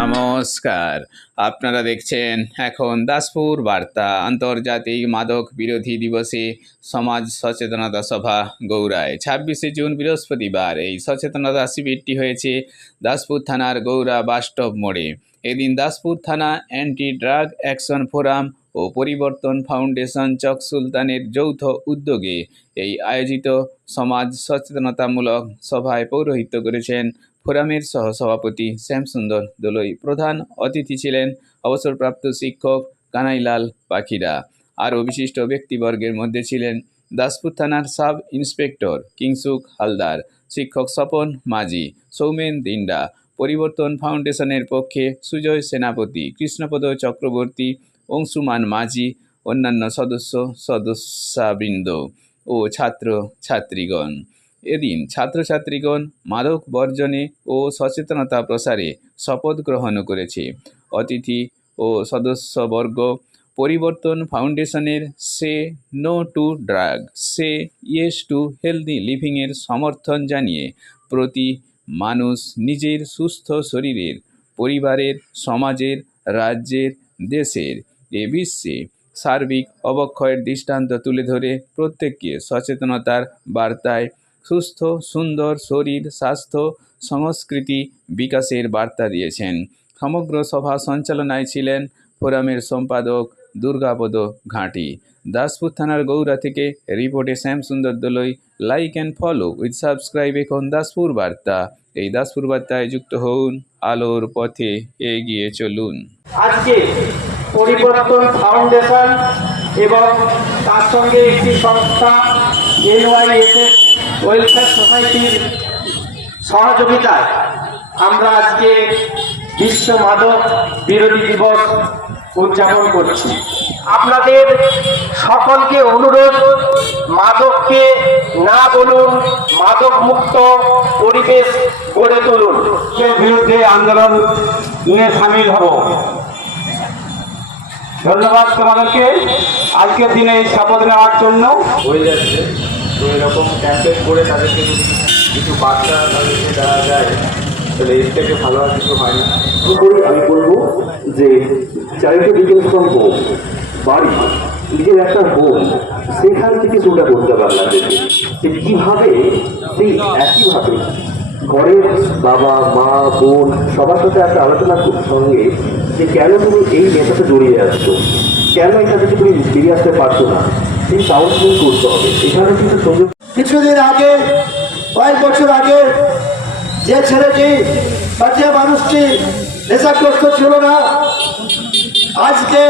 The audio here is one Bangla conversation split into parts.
নমস্কার, আপনারা দেখছেন এখন দাসপুর বার্তা। আন্তর্জাতিক মাদক বিরোধী দিবসে সমাজ সচেতনতা সভা গৌড়ায় 26শে জুন বৃহস্পতিবার এই সচেতনতা শিবিরটি হয়েছে দাসপুর থানার গৌড়া বাসস্টপ মোড়ে। এদিন দাসপুর থানা অ্যান্টি ড্রাগ অ্যাকশন ফোরাম ও পরিবর্তন ফাউন্ডেশন চক সুলতানের যৌথ উদ্যোগে এই আয়োজিত সমাজ সচেতনতামূলক সভায় পৌরোহিত্য করেছেন ফোরামের সহসভাপতি শ্যামসুন্দর দোলই। প্রধান অতিথি ছিলেন অবসরপ্রাপ্ত শিক্ষক কানাইলাল পাখিরা। আরও বিশিষ্ট ব্যক্তিবর্গের মধ্যে ছিলেন দাসপুর থানার সাব ইন্সপেক্টর কিংসুক হালদার, শিক্ষক স্বপন মাঝি, সৌমেন দিন্ডা, পরিবর্তন ফাউন্ডেশনের পক্ষে সুজয় সেনাপতি, কৃষ্ণপদ চক্রবর্তী, অংশুমান মাঝি, অন্যান্য সদস্যবৃন্দ ও ছাত্রছাত্রীগণ। এদিন ছাত্রছাত্রীগণ মাদক বর্জনে ও সচেতনতা প্রসারে শপথ গ্রহণ করেছে। অতিথি ও সদস্যবর্গ পরিবর্তন ফাউন্ডেশনের say no to drug, say yes to healthy লিভিংয়ের সমর্থন জানিয়ে প্রতি মানুষ নিজের সুস্থ শরীরের, পরিবারের, সমাজের, রাজ্যের, দেশের এ বিশ্বে সার্বিক অবক্ষয়ের দৃষ্টান্ত তুলে ধরে প্রত্যেককে সচেতনতার বার্তায় সুস্থ সুন্দর শরীর, স্বাস্থ্য, সংস্কৃতি বিকাশের বার্তা দিয়েছেন। সমগ্র সভা সঞ্চালনায় ছিলেন ফোরামের সম্পাদক দুর্গাপদ ঘাঁটি। দাসপুর থানার গৌড়া থেকে রিপোর্টে Shyamsundar Doloi. Like and follow with subscribe এখন দাসপুর বার্তা। এই দাসপুর বার্তায় যুক্ত হন, আলোর পথে এগিয়ে চলুন। আজকে পরিবর্তন ফাউন্ডেশন এবং তার সঙ্গে একটি সংস্থা NYSS ওয়েলফেয়ার সোসাইটির সহযোগিতায় আমরা আজকে বিশ্ব মাদক বিরোধী দিবস উদযাপন করছি। আপনাদের সকলকে অনুরোধ, মাদককে না বলুন, মাদক মুক্ত পরিবেশ গড়ে তুলুন। এর বিরুদ্ধে আন্দোলনে সামিল হব। ধন্যবাদ তোমাদেরকে আজকের দিনে এই শপথ নেওয়ার জন্য। হয়ে যাচ্ছে তো এরকম ক্যাম্পেইন করে তাদেরকে যদি কিছু বার্তা তাদেরকে দেওয়া যায় তাহলে এর থেকে ভালো আর কিছু হয় না। আমি বলবো যে চ্যারিটেবল সংঘ বাড়ি নিজের একটা বোন, সেখান থেকে শুরুটা করতে পারলাম যে কীভাবে সেই একইভাবে ঘরের বাবা মা বোন সবার সাথে একটা আলোচনার সঙ্গে যে কেন তুমি এই নেশাতে জড়িয়ে আসছো, কেন এটা থেকে তুমি বেরিয়ে আসতে পারছো না, সেই কাউন্সিলিং করতে হবে। এখানে কিন্তু সুযোগ। কিছুদিন আগে, কয়েক বছর আগে যে ছেলেটি বা যে মানুষটি নেশাগ্রস্ত ছিল না, আজকে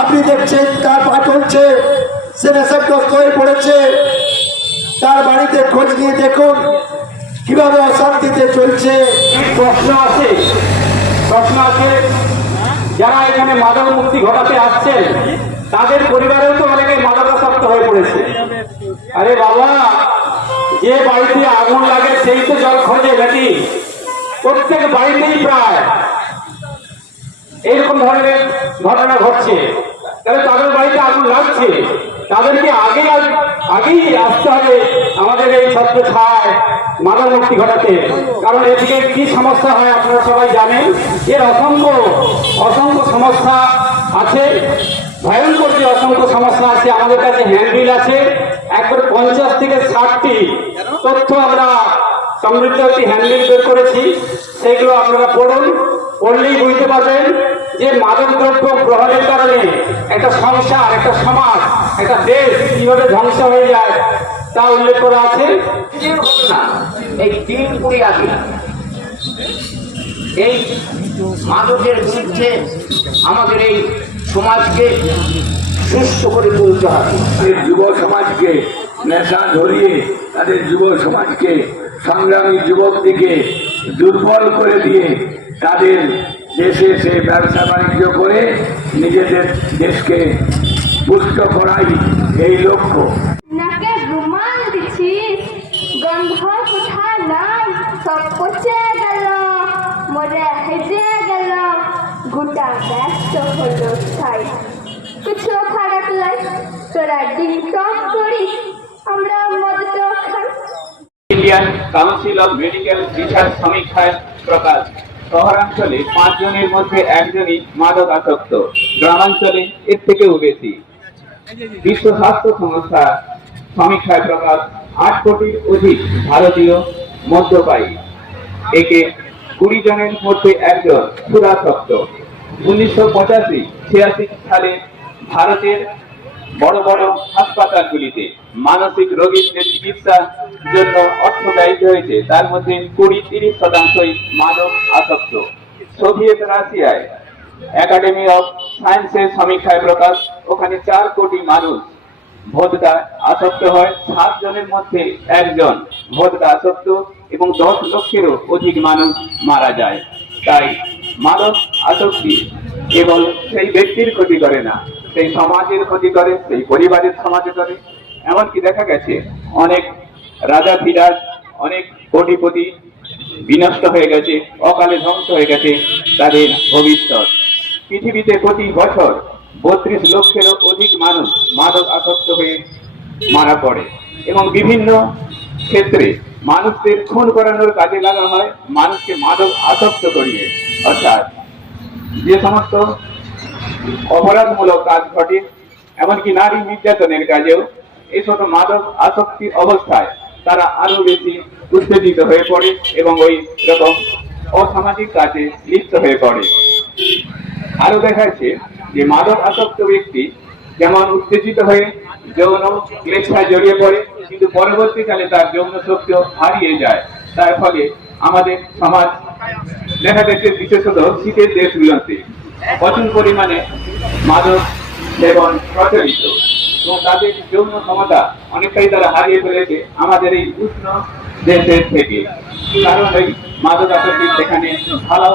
আপনি দেখছেন তার পা চলছে, সে নেশাগ্রস্ত হয়ে পড়েছে। তার বাড়িতে খোঁজ নিয়ে দেখুন কিভাবে অশান্তিতে চলছে। প্রশ্ন আছে যারা এখানে মাদক মুক্তি ঘটাতে আসছেন তাদের পরিবারেও তো অনেকে মাদকাসক্ত হয়ে পড়েছে। আরে বাবা, যে বাড়িতে আগুন লাগে সেই তো জল খোঁজে নাকি? প্রত্যেক বাড়িতেই প্রায় এইরকম ধরনের ঘটনা ঘটছে। তাহলে তাদের বাড়িতে আগুন লাগছে, তাদেরকে আগেই আসতে হবে আমাদের এই ছত্র ছায় মাদক মুক্তি ঘটাতে। কারণ এ থেকে কি সমস্যা হয় আপনারা সবাই জানেন। এর অসংখ্য সমস্যা আছে, ভয়ঙ্কর যে অসংখ্য সমস্যা আছে। আমাদের কাছে হ্যান্ডবিল আছে, একবার 50 থেকে 60টি তথ্য আমরা সমৃদ্ধ একটি হ্যান্ডবিল বের করেছি। সেগুলো আপনারা পড়লেই বুঝতে পারবেন যে মাদক দ্রব্য গ্রহণের কারণে একটা সংসার, একটা সমাজ, একটা দেশ কিভাবে ধ্বংস হয়ে যায় তা উল্লেখ করা আছে। এই 3 আগে এই মাদকের বিরুদ্ধে আমাদের এই সমাজকে সুস্থ করে তুলতে হবে। যুব সমাজকে নেশা ধরিয়ে তাদের যুব সমাজকে, সংগ্রামী যুবকদিকে দুর্বল করে দিয়ে তাদের দেশে সে ব্যবসা বাণিজ্য করে নিজেদের দেশকে পুষ্ট করাই এই লক্ষ্য। নাকে রুমাল দিচ্ছি, গন্ধ কোথায় নাই, সব পচে গেল, মরে হেজে গেল, গোটা ব্যস্ত হলো ছাই। কিছু খারাপ লাগে তোরা ডিম টক করিস, আমরা মদ খাই। Indian council of medical research সমীক্ষায় প্রকাশ, শহরাঞ্চলে 5 জনের মধ্যে 1 জনই মাদক আসক্ত, গ্রামাঞ্চলে এর থেকেও বেশি। বিশ্ব স্বাস্থ্য সংস্থা সমীক্ষায় প্রকাশ, 8 কোটির অধিক ভারতীয় মদ্যপায়ী, একে 20 জনের মধ্যে 1 জন ক্ষুধাসক্ত। 1985-86 সালে ভারতের বড় বড় হাসপাতালগুলিতে মানসিক রোগীদের চিকিৎসার জন্য অর্থ ব্যয়িত হয়েছে, তার মধ্যে 20-30% মাদক আসক্ত। সোভিয়েত রাশিয়ায় একাডেমি অফ সায়েন্সের সমীক্ষায় প্রকাশ, ওখানে 4 কোটি মানুষ ভোদকা আসক্ত হয়, 7 জনের মধ্যে 1 জন ভোদকা আসক্ত এবং 10 লক্ষেরও অধিক মানুষ মারা যায়। তাই মাদক আসক্তি কেবল সেই ব্যক্তির ক্ষতি করে না, সেই সমাজের ক্ষতি করে, সেই পরিবারের সমাজে করে। এমনকি দেখা গেছে অনেক রাজা বিরাজ, অনেক কোটিপতি বিনষ্ট হয়ে গেছে, অকালে ধ্বংস হয়ে গেছে তাদের ভবিষ্যৎ। পৃথিবীতে প্রতি বছর 32 লক্ষেরও অধিক মানুষ মাদক আসক্ত হয়ে মারা পড়ে এবং বিভিন্ন ক্ষেত্রে মানুষদের খুন করানোর কাজে লাগা হয় মানুষকে মাদক আসক্ত করিয়ে। অর্থাৎ যে সমস্ত অপরাধমূলক কাজ ঘটে, এমনকি নারী নির্যাতনের কাজেও এইসব মাদক আসক্তি অবস্থায় তারা আরো বেশি উত্তেজিত হয়ে পড়ে এবং ওই রকম অসামাজিক কাজে লিপ্ত হয়ে পড়ে। আরো দেখা যাচ্ছে যে মাদক আসক্ত ব্যক্তি যেমন উত্তেজিত হয়ে যৌন ক্লেচ্ছায় জড়িয়ে পড়ে, কিন্তু পরবর্তীকালে তার যৌন শক্তিও হারিয়ে যায়। তার ফলে আমাদের সমাজ দেখা যাচ্ছে বিশেষত শীতের দেশগুলোতে প্রচুর পরিমাণে মাদক সেবন প্রচলিত এবং তাদের যৌন ক্ষমতা অনেকটাই তারা হারিয়ে ফেলেছে আমাদের এই উষ্ণ দেশের থেকে। কারণ এই মাদক আসক্তি সেখানে ভালো